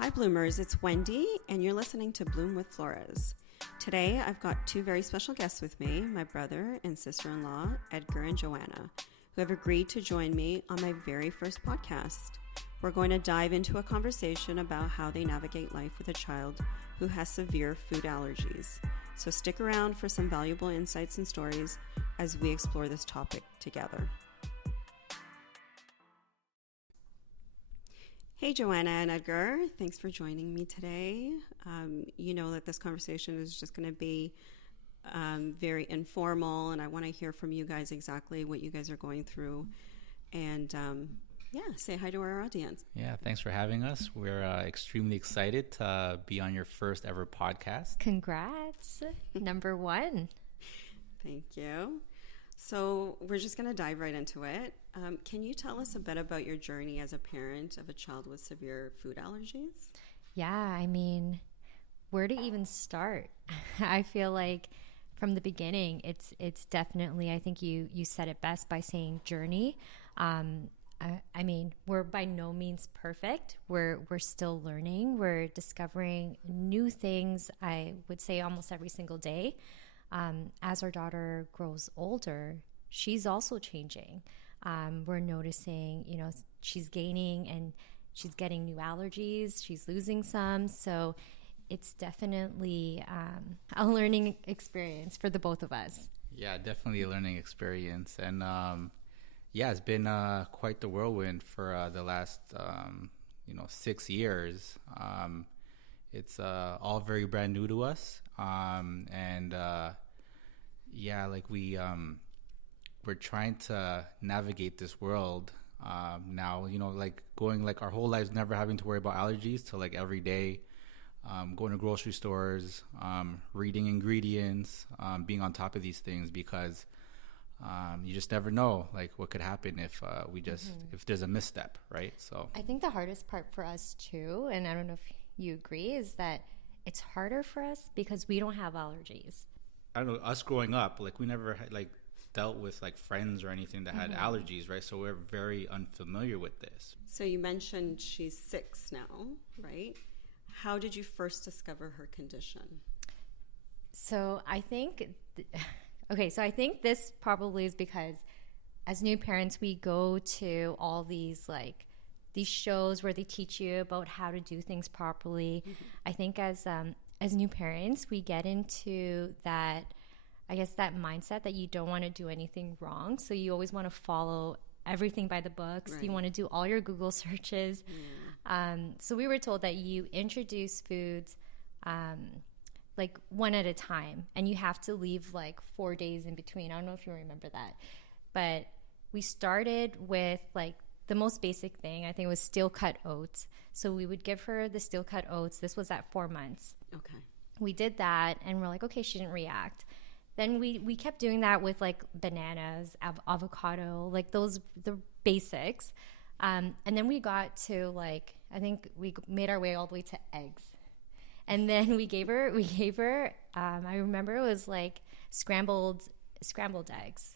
Hi Bloomers, it's Wendy and you're listening to Bloom with Flores. Today I've got two very special guests with me, my brother and sister-in-law, Edgar and Joanna, who have agreed to join me on my very first podcast. We're going to dive into a conversation about how they navigate life with a child who has severe food allergies. So stick around for some valuable insights and stories as we explore this topic together. Hey, Joanna and Edgar. Thanks for joining me today. You know that this conversation is just going to be very informal, and I want to hear from you guys exactly what you guys are going through. And say hi to our audience. Yeah, thanks for having us. We're extremely excited to be on your first ever podcast. Congrats. Number one. Thank you. So we're just going to dive right into it. Can you tell us a bit about your journey as a parent of a child with severe food allergies? Yeah, I mean, where to even start? I feel like from the beginning, it's definitely, I think you said it best by saying journey. I mean, we're by no means perfect. We're still learning. We're discovering new things, I would say almost every single day. As our daughter grows older, she's also changing. We're noticing, she's gaining and she's getting new allergies. She's losing some. So it's definitely a learning experience for the both of us. Yeah, definitely a learning experience. And it's been quite the whirlwind for the last, 6 years. It's all very brand new to us. We're trying to navigate this world now, going our whole lives never having to worry about allergies to every day, going to grocery stores, reading ingredients, being on top of these things because you just never know what could happen if if there's a misstep, right? So I think the hardest part for us too, and I don't know if you agree, is that it's harder for us because we don't have allergies. I don't know, us growing up, we never had dealt with friends or anything that had allergies, right? So we're very unfamiliar with this. So you mentioned she's 6 now, right? How did you first discover her condition? So I think, I think this probably is because as new parents, we go to all these shows where they teach you about how to do things properly. Mm-hmm. I think as new parents, we get into that, I guess, that mindset that you don't want to do anything wrong. So you always want to follow everything by the books. Right. You want to do all your Google searches. So we were told that you introduce foods one at a time, and you have to leave 4 days in between. I don't know if you remember that. But we started with the most basic thing, I think, was steel-cut oats. So we would give her the steel-cut oats. This was at 4 months. Okay. We did that, and we're okay, she didn't react. Then we kept doing that with bananas, avocado, the basics. And then we got to I think we made our way all the way to eggs. And then we gave her, I remember it was scrambled eggs.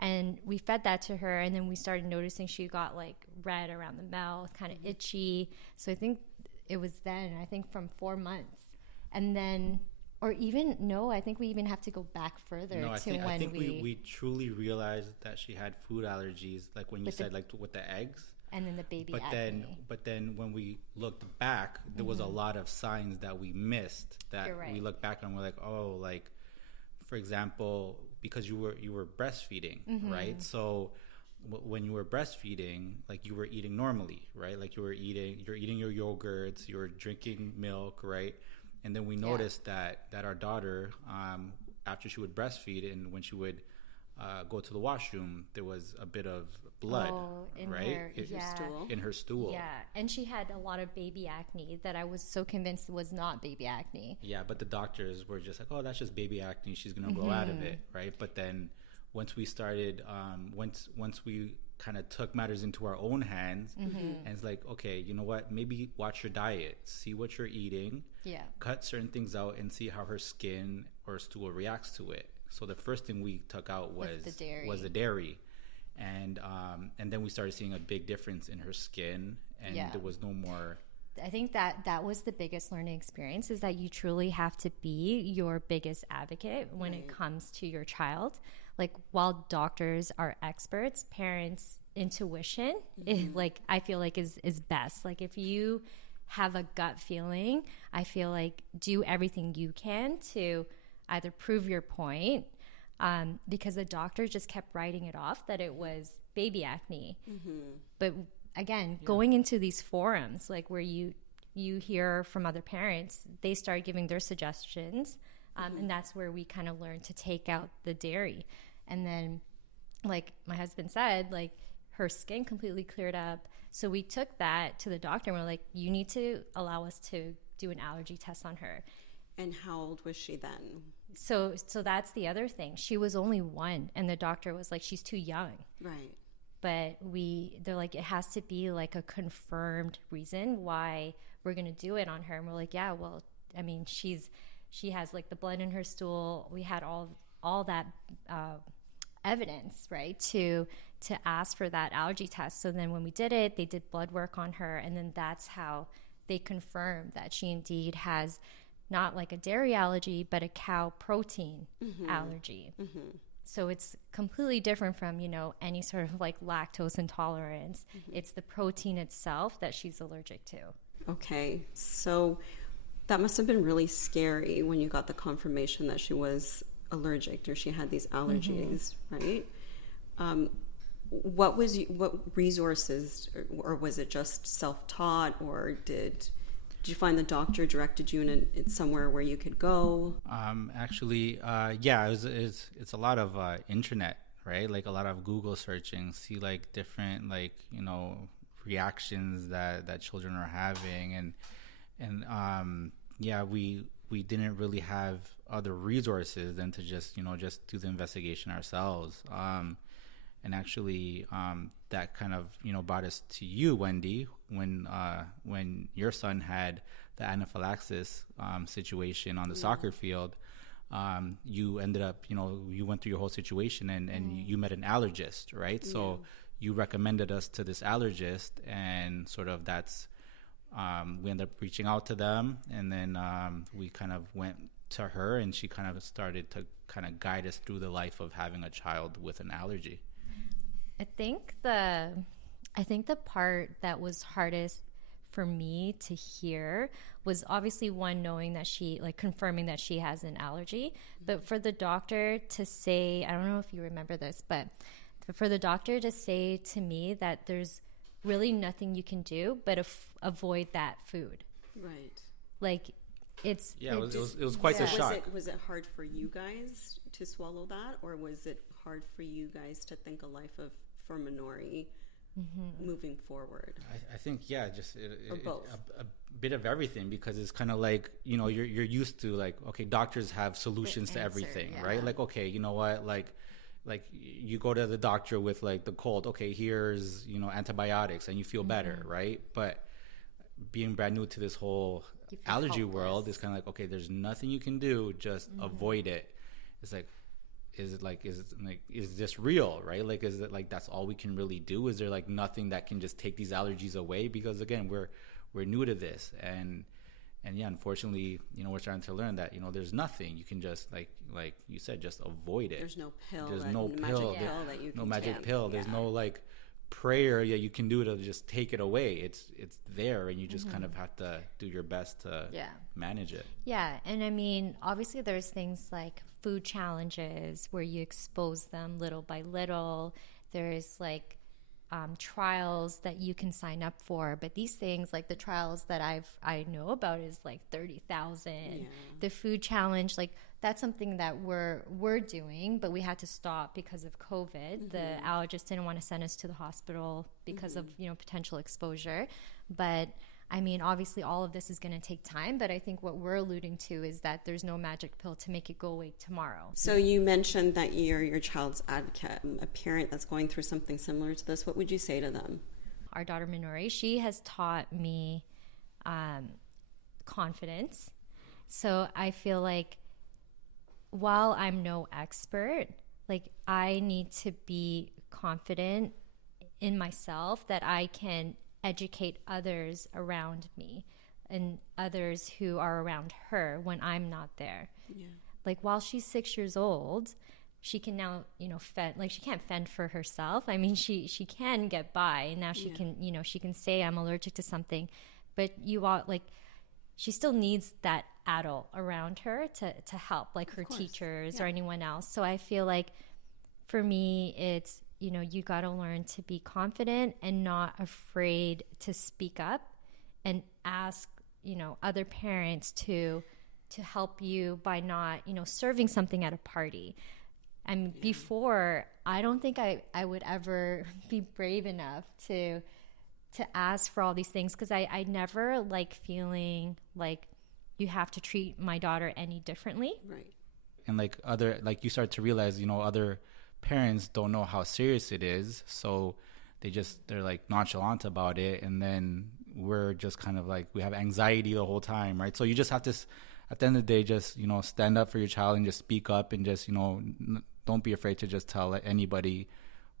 And we fed that to her, and then we started noticing she got red around the mouth, kind of itchy. So I think it was then, from 4 months. And then, or even, no, I think we even have to go back further I think we truly realized that she had food allergies, when you said with the eggs. And then the baby acne. But then when we looked back, there was a lot of signs that we missed that we look back on. We're for example, because you were breastfeeding, right? So when you were breastfeeding, you were eating normally, right? You're eating your yogurts, you're drinking milk, right? And then we noticed that our daughter, after she would breastfeed and when she would go to the washroom, there was a bit of blood, in right? in her stool. Yeah, and she had a lot of baby acne that I was so convinced was not baby acne. Yeah, but the doctors were just oh, that's just baby acne. She's gonna grow out of it, right? But then once we started, once we kind of took matters into our own hands, and it's okay, you know what? Maybe watch your diet, see what you're eating, cut certain things out, and see how her skin or stool reacts to it. So the first thing we took out was the dairy. And then we started seeing a big difference in her skin, and there was no more I think that was the biggest learning experience, is that you truly have to be your biggest advocate when it comes to your child. Like, while doctors are experts, parents' intuition I feel like is best. Like, if you have a gut feeling, I feel like do everything you can to either prove your point, because the doctor just kept writing it off that it was baby acne. But again, going into these forums, like where you hear from other parents, they start giving their suggestions, and that's where we kind of learn to take out the dairy. And then, like my husband said, like, her skin completely cleared up. So we took that to the doctor and we're like, you need to allow us to do an allergy test on her. And how old was she then? So that's the other thing. She was only 1, and the doctor was like, she's too young. Right. But they're like, it has to be like a confirmed reason why we're going to do it on her. And we're like, yeah, well, I mean, she has like the blood in her stool. We had all that evidence, right, to ask for that allergy test. So then when we did it, they did blood work on her, and then that's how they confirmed that she indeed has not like a dairy allergy, but a cow protein allergy. So it's completely different from, any sort of like lactose intolerance. It's the protein itself that she's allergic to. Okay. So that must have been really scary when you got the confirmation that she was allergic or she had these allergies, right? What resources, or was it just self-taught, or did you find the doctor directed you in somewhere where you could go? Actually, it's a lot of internet, right? Like a lot of Google searching, see like different reactions that children are having, and we didn't really have other resources than to just do the investigation ourselves. And actually, that kind of brought us to you, Wendy, when your son had the anaphylaxis situation on the soccer field. You ended up, you went through your whole situation, and you met an allergist, right? Yeah. So you recommended us to this allergist, and sort of that's we ended up reaching out to them, and then we kind of went to her, and she kind of started to kind of guide us through the life of having a child with an allergy. I think the part that was hardest for me to hear was obviously, one, knowing that confirming that she has an allergy, but for the doctor to say, I don't know if you remember this, but for the doctor to say to me that there's really nothing you can do but avoid that food. Right. Like, it was quite a shock. Was it hard for you guys to swallow that, or was it hard for you guys to think a life for Minori moving forward? I think just both. A bit of everything, because it's kind of like you're used to, like, okay, doctors have solutions to everything, right? Like, okay, you know what, like you go to the doctor with like the cold, okay, here's antibiotics, and you feel better, right? But being brand new to this whole allergy world, is kind of like, okay, there's nothing you can do, just avoid it. It's like, is this real, right? Like, is it like that's all we can really do? Is there like nothing that can just take these allergies away? Because again, we're new to this, and unfortunately, we're trying to learn that there's nothing you can just like you said, just avoid it. There's no pill. There's no pill. Magic pill that you can no magic take. pill. There's no like prayer you can do to just take it away. It's there, and you just kind of have to do your best to manage it. Yeah, and I mean, obviously there's things like food challenges where you expose them little by little. There's like trials that you can sign up for, but these things, like the trials that I know about, is like 30,000. The food challenge, like that's something that we're doing, but we had to stop because of COVID. The allergist didn't want to send us to the hospital because of potential exposure. But I mean, obviously all of this is going to take time, but I think what we're alluding to is that there's no magic pill to make it go away tomorrow. So you mentioned that you're your child's advocate, a parent that's going through something similar to this. What would you say to them? Our daughter Minori, she has taught me confidence. So I feel like while I'm no expert, like I need to be confident in myself that I can educate others around me and others who are around her when I'm not there. Yeah. Like while she's 6 years old, she can now, fend, like she can't fend for herself. I mean, she can get by, and now she can, she can say I'm allergic to something, but she still needs that adult around her to help, like her teachers or anyone else. So I feel like for me, it's, you got to learn to be confident and not afraid to speak up and ask, other parents to help you by not, serving something at a party. And before, I don't think I would ever be brave enough to ask for all these things, because I never like feeling like you have to treat my daughter any differently. Right. And you start to realize, other parents don't know how serious it is, so they're like nonchalant about it, and then we're just kind of like, we have anxiety the whole time, right? So you just have to, at the end of the day, just stand up for your child and just speak up, and just don't be afraid to just tell anybody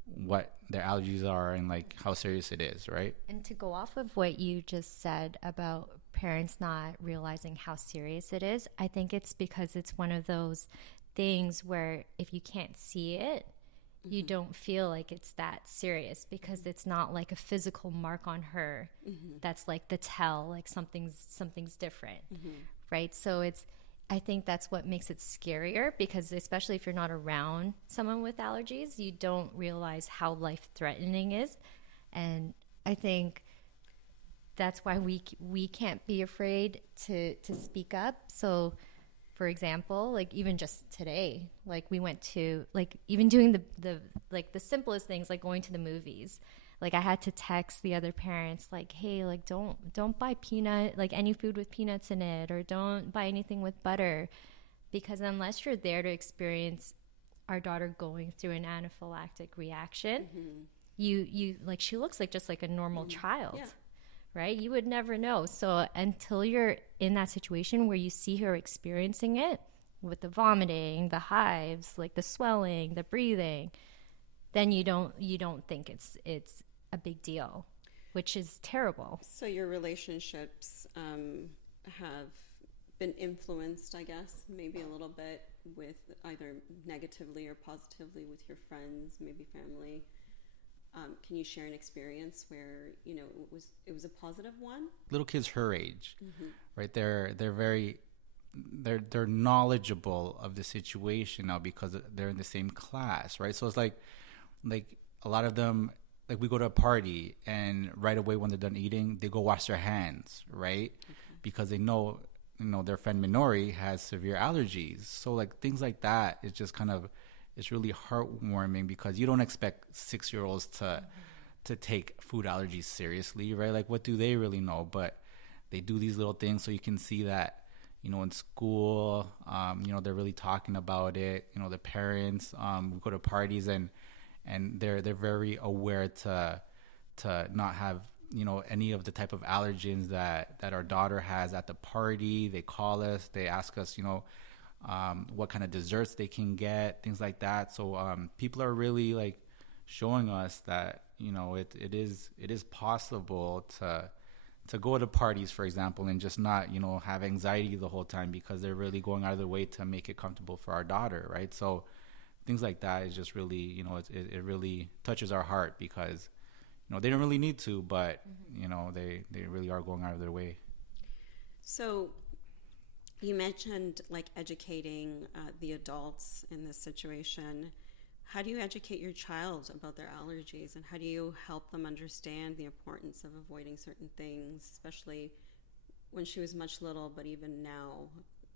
what their allergies are and like how serious it is, right? And to go off of what you just said about parents not realizing how serious it is, I think it's because it's one of those things where if you can't see it, you don't feel like it's that serious, because it's not like a physical mark on her that's like the tell, like something's different, right? So I think that's what makes it scarier, because especially if you're not around someone with allergies, you don't realize how life-threatening is. And I think that's why we can't be afraid to speak up. So for example, like even just today, like we went to, like even doing the simplest things, like going to the movies. Like I had to text the other parents, like, hey, like don't buy any food with peanuts in it, or don't buy anything with butter, because unless you're there to experience our daughter going through an anaphylactic reaction, you like, she looks like just like a normal child, right? You would never know. So until you're in that situation where you see her experiencing it with the vomiting, the hives, like the swelling, the breathing, then you don't think it's a big deal, which is terrible. So your relationships have been influenced, I guess, maybe a little bit, with either negatively or positively with your friends, maybe family. Can you share an experience where it was a positive one? Little kids her age, right? They're very they're knowledgeable of the situation now because they're in the same class, right? So it's like a lot of them, like we go to a party and right away when they're done eating, they go wash their hands, right? Because they know their friend Minori has severe allergies. So like things like that, it's just kind of, it's really heartwarming, because you don't expect 6-year-olds to take food allergies seriously, right? Like what do they really know? But they do these little things, so you can see that, in school, they're really talking about it. The parents, we go to parties and they're very aware to not have any of the type of allergens that our daughter has at the party. They call us, they ask us what kind of desserts they can get, things like that. So people are really like showing us that it is possible to go to parties, for example, and just not have anxiety the whole time, because they're really going out of their way to make it comfortable for our daughter, right? So things like that is just really, it really touches our heart, because they don't really need to, but they really are going out of their way. So you mentioned like educating the adults in this situation. How do you educate your child about their allergies, and how do you help them understand the importance of avoiding certain things, especially when she was much little, but even now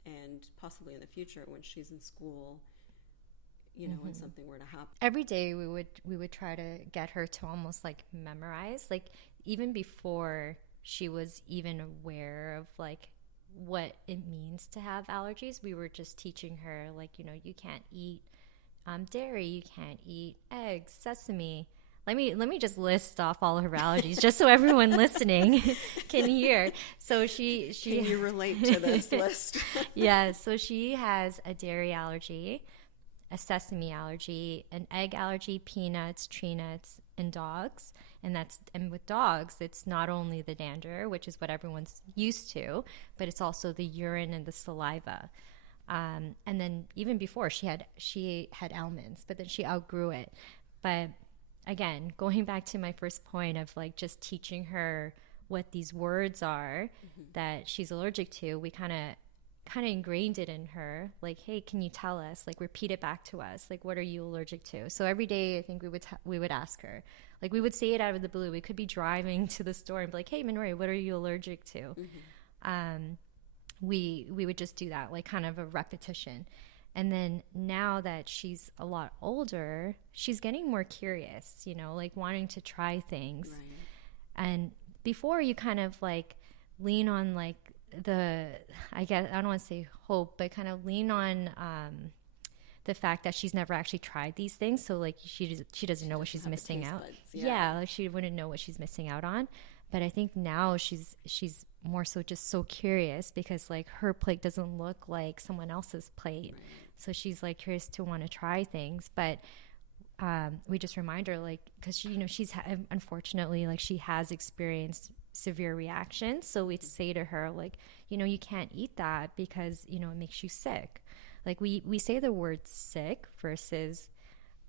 and possibly in the future when she's in school, when something were to happen? Every day we would try to get her to almost like memorize, like even before she was even aware of like what it means to have allergies. We were just teaching her, like, you can't eat dairy, you can't eat eggs, sesame. Let me just list off all of her allergies just so everyone listening can hear. So she can you relate to this list? Yeah, so she has a dairy allergy, a sesame allergy, an egg allergy, peanuts, tree nuts, and dogs. And with dogs, it's not only the dander, which is what everyone's used to, but it's also the urine and the saliva. And then even before she had ailments, but then she outgrew it. But again, going back to my first point of like just teaching her what these words are that she's allergic to, we kind of ingrained it in her, like, hey, can you tell us, like, repeat it back to us, like, what are you allergic to? So every day I think we would ask her, like, we would say it out of the blue. We could be driving to the store and be like, hey, Minori, what are you allergic to? We would just do that, like kind of a repetition. And then now that she's a lot older, she's getting more curious, you know, like wanting to try things. Right. And before, you kind of like lean on like I guess I don't want to say hope, but kind of lean on the fact that she's never actually tried these things. So like she doesn't know what she's missing out. Yeah, like she wouldn't know what she's missing out on. But I think now she's more so just so curious, because like her plate doesn't look like someone else's plate. Right. So she's like curious to want to try things. But we just remind her, like, because she, you know, unfortunately, like, she has experienced severe reactions. So we say to her, like, you know, you can't eat that because, you know, it makes you sick. Like we say the word sick versus,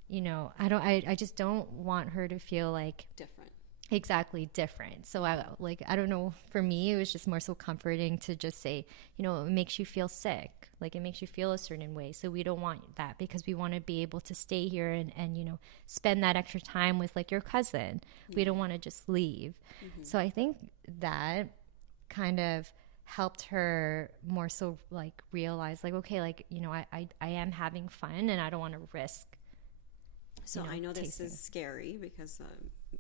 you know, I just don't want her to feel like different. Exactly, different. So I don't know, for me it was just more so comforting to just say, you know, it makes you feel sick, like it makes you feel a certain way. So we don't want that, because we want to be able to stay here and you know, spend that extra time with like your cousin. Mm-hmm. We don't want to just leave. Mm-hmm. So I think that kind of helped her more so like realize, like, okay, like, you know, I am having fun and I don't want to risk. So I know this is scary because,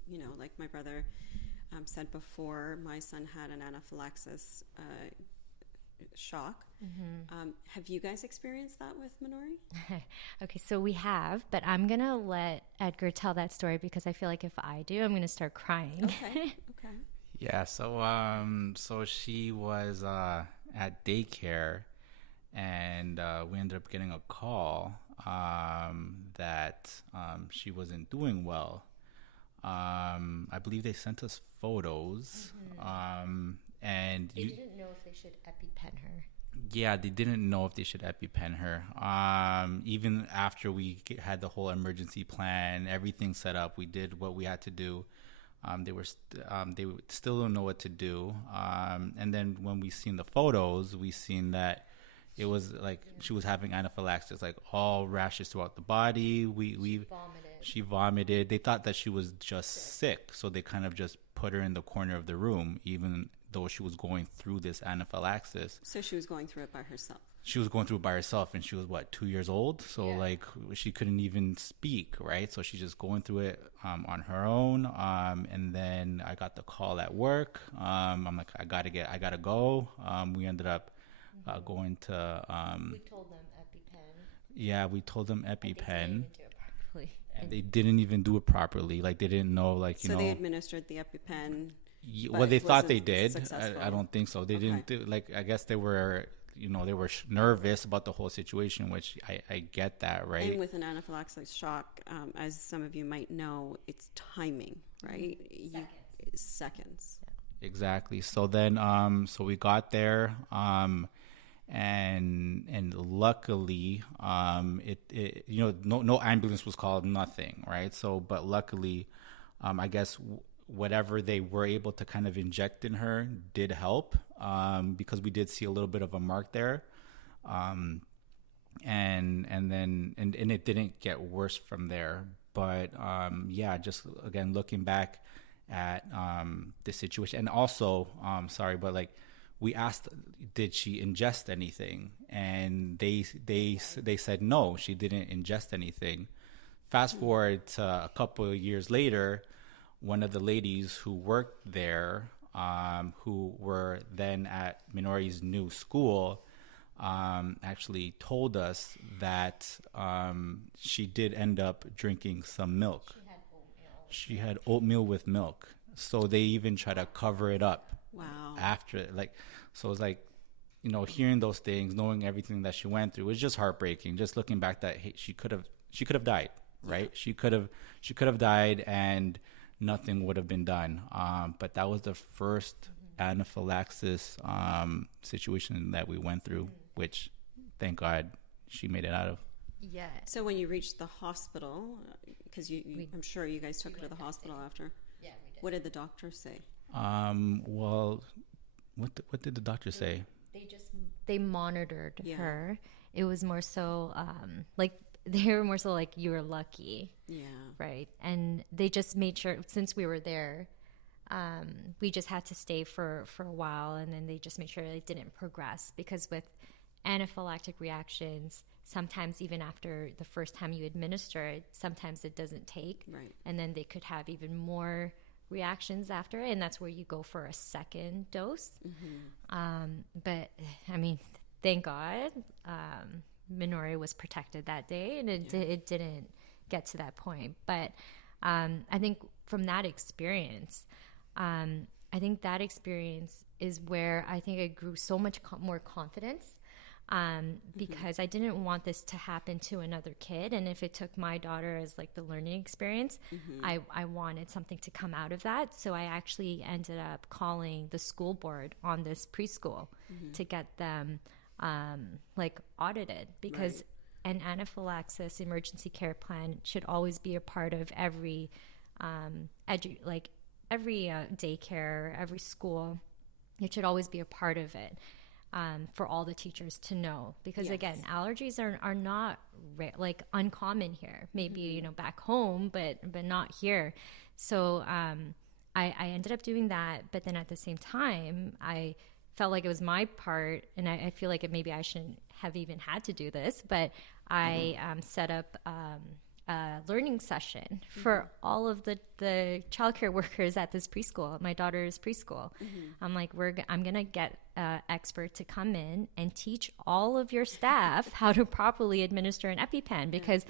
you know, like my brother said before, my son had an anaphylaxis shock. Mm-hmm. Have you guys experienced that with Minori? Okay, so we have, but I'm going to let Edgar tell that story, because I feel like if I do, I'm going to start crying. Okay. Yeah, so she was at daycare, and we ended up getting a call that she wasn't doing well. I believe they sent us photos. Mm-hmm. And they didn't know if they should EpiPen her. Yeah, they didn't know if they should EpiPen her. Even after we had the whole emergency plan, everything set up, we did what we had to do. They still don't know what to do. And then when we seen the photos, we seen that it was like she was having anaphylaxis, like all rashes throughout the body. She vomited. They thought that she was just sick, so they kind of just put her in the corner of the room, even though she was going through this anaphylaxis. So she was going through it by herself. She was going through it by herself, and she was 2 years old. So like she couldn't even speak, right? So she's just going through it on her own. And then I got the call at work. I'm like, I gotta go. We ended up going to. We told them EpiPen. Yeah, we told them EpiPen. And they didn't even do it properly. Like they didn't know, like so they administered the EpiPen. Well, they thought they did. I don't think so. They didn't do, like, I guess they were, you know, they were nervous about the whole situation, which I get that, right? And with an anaphylaxis shock, as some of you might know, it's timing, right? Seconds. Yeah. Exactly. So then, so we got there, and luckily, it you know, no ambulance was called, nothing, right? So, but luckily, I guess whatever they were able to kind of inject in her did help, because we did see a little bit of a mark there, and then it didn't get worse from there. But yeah, just again looking back at the situation, and also sorry, but like we asked, did she ingest anything, and they said no, she didn't ingest anything. Fast forward to a couple of years later, one of the ladies who worked there, who were then at Minori's new school, actually told us that she did end up drinking some milk. She had oatmeal with milk. So they even try to cover it up. Wow. After, like, so it's like, you know, hearing those things, knowing everything that she went through, it was just heartbreaking. Just looking back, that hey, she could have died, right? Yeah. She could have died, and nothing would have been done. But that was the first anaphylaxis situation that we went through, which thank God she made it out of. Yeah. So when you reached the hospital, because I'm sure you guys took her to the hospital after. Yeah, we did. What did the doctor say? Well, what did the doctor say? They monitored her. It was more so they were more so like, you were lucky. Yeah. Right. And they just made sure, since we were there, we just had to stay for a while, and then they just made sure it didn't progress, because with anaphylactic reactions, sometimes even after the first time you administer it, sometimes it doesn't take. Right. And then they could have even more reactions after it, and that's where you go for a second dose. But I mean, thank God, Minori was protected that day, and it didn't get to that point. But I think from that experience, is where I think I grew so much more confidence, because I didn't want this to happen to another kid. And if it took my daughter as like the learning experience, I wanted something to come out of that. So I actually ended up calling the school board on this preschool to get them audited, because an anaphylaxis emergency care plan should always be a part of every daycare, every school. It should always be a part of it, for all the teachers to know, because again, allergies are not uncommon here. Maybe back home, but not here. So I ended up doing that, but then at the same time, I felt like it was my part, and I feel like maybe I shouldn't have even had to do this, but I set up a learning session for all of the childcare workers at this preschool, my daughter's preschool. I'm like, I'm going to get an expert to come in and teach all of your staff how to properly administer an EpiPen, because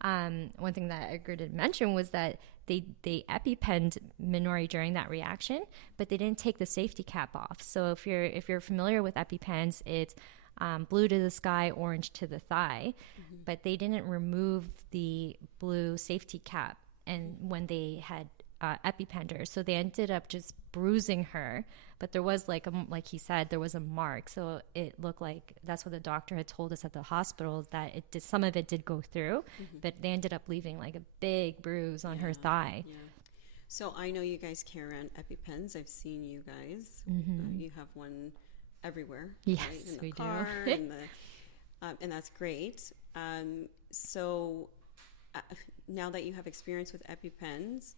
one thing that Edgar didn't mention was that they EpiPenned Minori during that reaction, but they didn't take the safety cap off. So if you're familiar with EpiPens, it's blue to the sky, orange to the thigh, but they didn't remove the blue safety cap, and when they had EpiPenned her, so they ended up just bruising her. But there was like he said, there was a mark, so it looked like, that's what the doctor had told us at the hospital, that some of it did go through, but they ended up leaving like a big bruise on her thigh. Yeah. So I know you guys carry around EpiPens. I've seen you guys. You have one everywhere. Yes, right? In the we car, do. And that's great. So now that you have experience with EpiPens,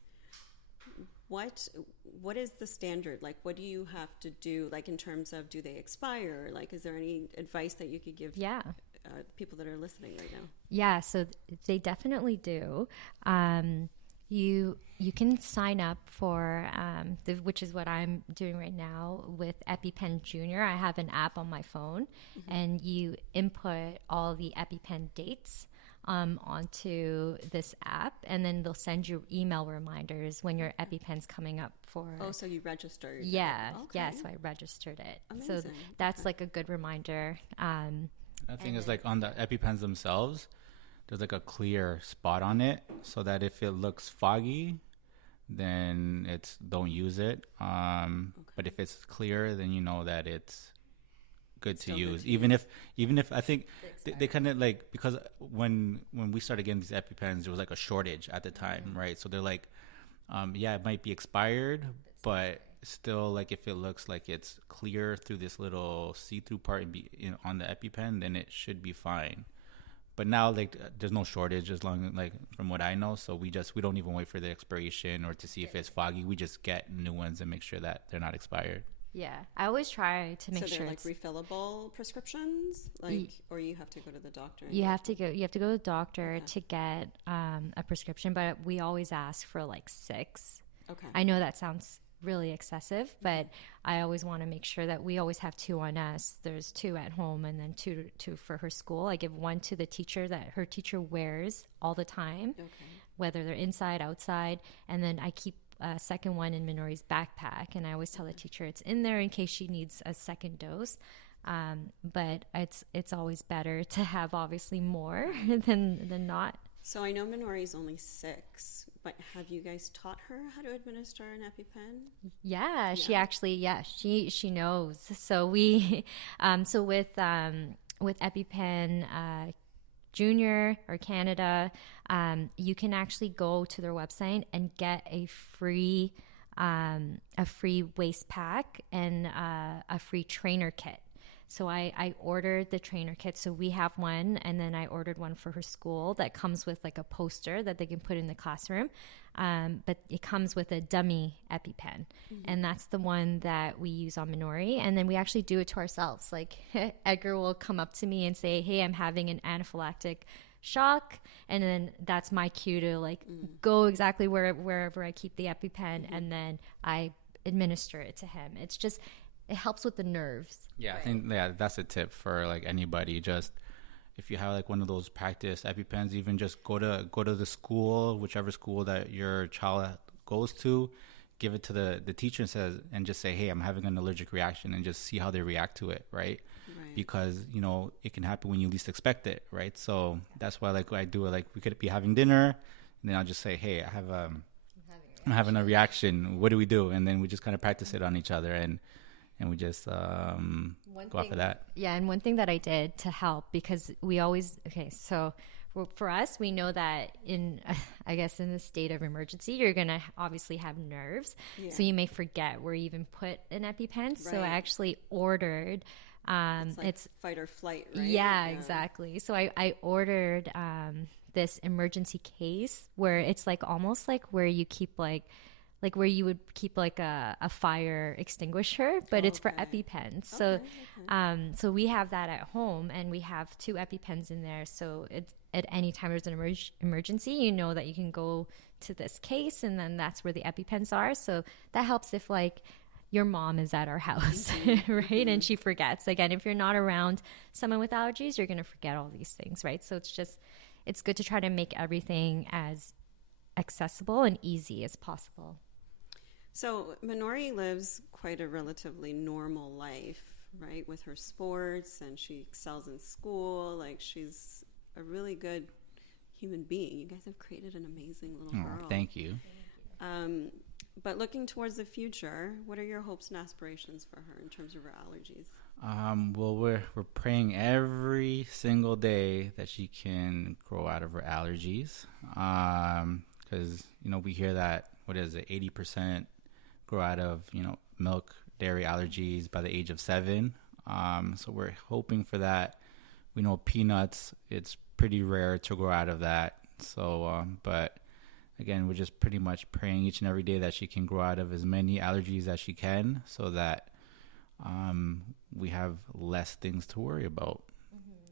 what is the standard? Like, what do you have to do? Like, in terms of, do they expire? Like, is there any advice that you could give? People that are listening right now? Yeah, so they definitely do. You can sign up for, which is what I'm doing right now with EpiPen Junior. I have an app on my phone, and you input all the EpiPen dates onto this app, and then they'll send you email reminders when your EpiPen's coming up for... Oh, so you registered? Yeah, so I registered it. Amazing. So that's like a good reminder. The thing is, like, on the EpiPens themselves, there's like a clear spot on it, so that if it looks foggy, then don't use it. But if it's clear, then you know that it's good to use. Even if I think they kind of like, because when we started getting these EpiPens, there was like a shortage at the time, right? So they're like, it might be expired, but still, like, if it looks like it's clear through this little see-through part on the EpiPen, then it should be fine. But now, like, there's no shortage, as long as, like, from what I know. So we don't even wait for the expiration or to see if it's foggy. We just get new ones and make sure that they're not expired. Yeah, I always try to make sure. So they're like refillable prescriptions, like, or you have to go to the doctor. You have to go to the doctor to get a prescription, but we always ask for like 6. Okay. I know that sounds really excessive, but I always want to make sure that we always have 2 on us. There's 2 at home, and then two for her school. I give 1 to the teacher that her teacher wears all the time, whether they're inside, outside, and then I keep a second one in Minori's backpack, and I always tell the teacher it's in there in case she needs a second dose. But it's always better to have obviously more than not. So I know Minori's only 6, But have you guys taught her how to administer an EpiPen? Yeah, she actually, she knows. So we, so with EpiPen Junior or Canada, you can actually go to their website and get a free waist pack and a free trainer kit. So I ordered the trainer kit. So we have one, and then I ordered one for her school that comes with like a poster that they can put in the classroom. But it comes with a dummy EpiPen, and that's the one that we use on Minori. And then we actually do it to ourselves. Like Edgar will come up to me and say, "Hey, I'm having an anaphylactic shock," and then that's my cue to like go exactly wherever I keep the EpiPen, and then I administer it to him. It's just, it helps with the nerves. Yeah, right. I think that's a tip for like anybody. Just if you have like one of those practice EpiPens, even just go to the school, whichever school that your child goes to, give it to the teacher and just say, "Hey, I'm having an allergic reaction," and just see how they react to it, right? Because it can happen when you least expect it, right? So that's why like I do it. Like we could be having dinner, and then I'll just say, "Hey, I'm having a reaction. What do we do?" And then we just kind of practice it on each other, and we just go off of that. Yeah, and one thing that I did to help, because we always, so for us, we know that in the state of emergency, you're going to obviously have nerves. Yeah. So you may forget where you even put an EpiPen. Right. So I actually ordered... it's fight or flight, right? Yeah, exactly. So I ordered this emergency case where it's like almost like where you keep like where you would keep like a fire extinguisher, but it's for EpiPens. So so we have that at home, and we have 2 EpiPens in there. So it's at any time there's an emergency, you know that you can go to this case, and then that's where the EpiPens are. So that helps if like your mom is at our house, right? And she forgets. Again, if you're not around someone with allergies, you're going to forget all these things, right? So it's good to try to make everything as accessible and easy as possible. So Minori lives quite a relatively normal life, right? With her sports, and she excels in school. Like, she's a really good human being. You guys have created an amazing little girl. Thank you. But looking towards the future, what are your hopes and aspirations for her in terms of her allergies? Well, we're praying every single day that she can grow out of her allergies. Because, we hear that, 80% grow out of, milk, dairy allergies by the age of 7. So we're hoping for that. We know peanuts, it's pretty rare to grow out of that. So, but again, we're just pretty much praying each and every day that she can grow out of as many allergies as she can, so that we have less things to worry about.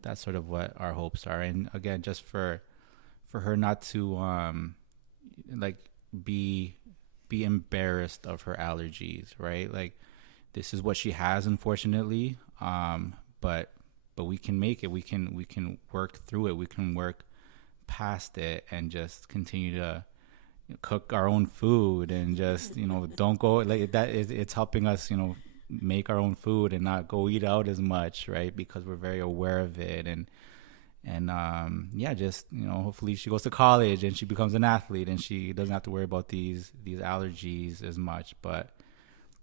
That's sort of what our hopes are. And again, just for her not to be embarrassed of her allergies, right? Like, this is what she has, unfortunately. But we can make it. We can work through it. We can work past it and just continue to cook our own food, and just don't go like that. It's helping us make our own food and not go eat out as much, right? Because we're very aware of it. And just hopefully she goes to college and she becomes an athlete, and she doesn't have to worry about these allergies as much. But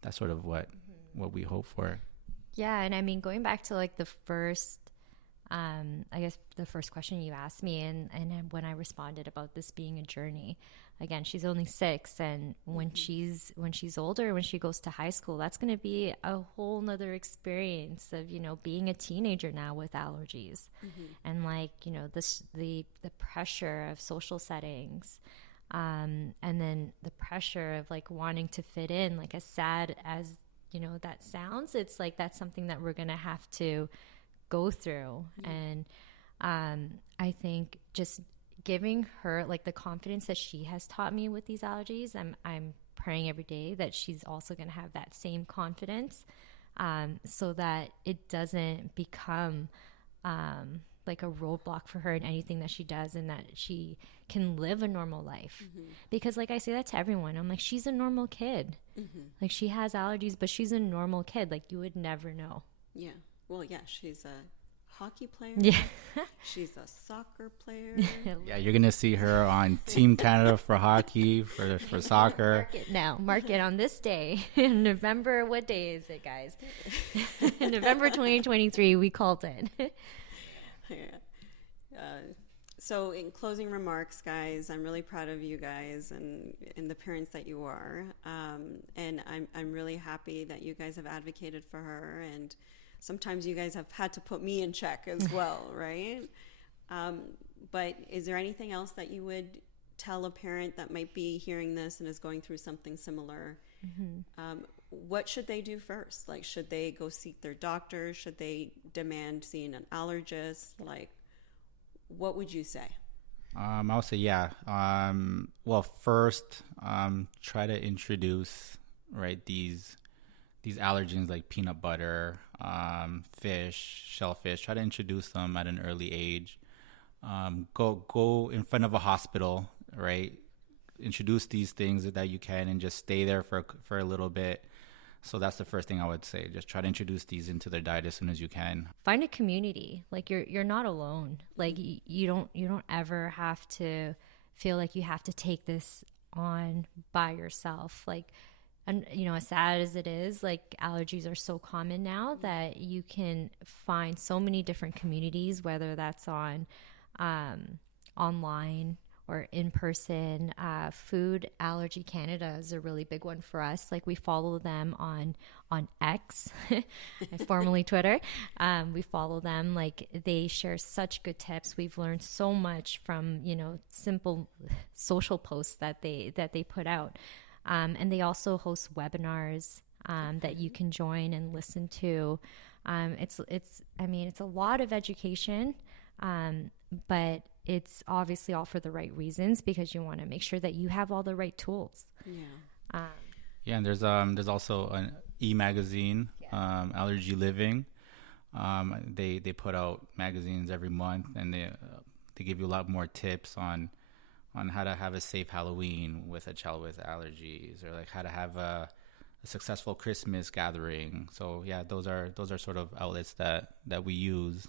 that's sort of what we hope for. Yeah, and I mean, going back to like the first the first question you asked me, and when I responded about this being a journey, again, she's only 6, and when she's older, when she goes to high school, that's going to be a whole nother experience of being a teenager now with allergies, and like the pressure of social settings, and then the pressure of like wanting to fit in. Like, as sad as that sounds, it's like that's something that we're going to have to go through. And I think just giving her like the confidence that she has taught me with these allergies, I'm praying every day that she's also going to have that same confidence, so that it doesn't become like a roadblock for her in anything that she does, and that she can live a normal life. Because like I say that to everyone, I'm like, she's a normal kid. Like, she has allergies, but she's a normal kid. Like, you would never know. Yeah. Well, yeah, she's a hockey player. Yeah. She's a soccer player. Yeah, you're going to see her on Team Canada for hockey, for soccer. Mark it on this day. In November, what day is it, guys? November 2023, we called it. So in closing remarks, guys, I'm really proud of you guys and the parents that you are. And I'm really happy that you guys have advocated for her. And sometimes you guys have had to put me in check as well, right? But is there anything else that you would tell a parent that might be hearing this and is going through something similar? Mm-hmm. What should they do first? Like, should they go seek their doctor? Should they demand seeing an allergist? Like, what would you say? I would say, yeah. Well, first, try to introduce, right, these allergens like peanut butter, fish, shellfish. Try to introduce them at an early age. Go in front of a hospital, right? Introduce these things that you can, and just stay there for a little bit. So that's the first thing I would say. Just try to introduce these into their diet as soon as you can. Find a community. Like, you're not alone. Like, you don't ever have to feel like you have to take this on by yourself. Like, and as sad as it is, like, allergies are so common now that you can find so many different communities, whether that's on online or in person. Food Allergy Canada is a really big one for us. Like, we follow them on X, formerly Twitter. We follow them. Like, they share such good tips. We've learned so much from simple social posts that they put out. And they also host webinars that you can join and listen to. It's a lot of education, but it's obviously all for the right reasons, because you want to make sure that you have all the right tools. Yeah. And there's also an e-magazine, Allergy Living. They put out magazines every month, and they give you a lot more tips on how to have a safe Halloween with a child with allergies, or like how to have a successful Christmas gathering. So yeah, those are sort of outlets that we use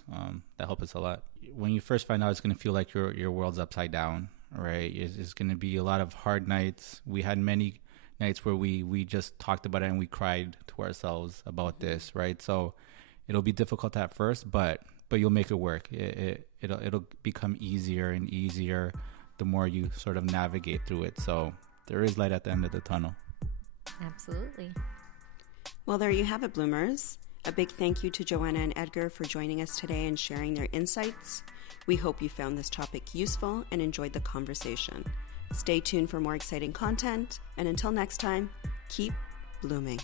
that help us a lot. When you first find out, it's going to feel like your world's upside down, right? It's going to be a lot of hard nights. We had many nights where we just talked about it and we cried to ourselves about this, right? So it'll be difficult at first, but you'll make it work. It'll become easier and easier the more you sort of navigate through it. So there is light at the end of the tunnel. Absolutely. Well, there you have it, Bloomers. A big thank you to Joanna and Edgar for joining us today and sharing their insights. We hope you found this topic useful and enjoyed the conversation. Stay tuned for more exciting content, and until next time, keep blooming.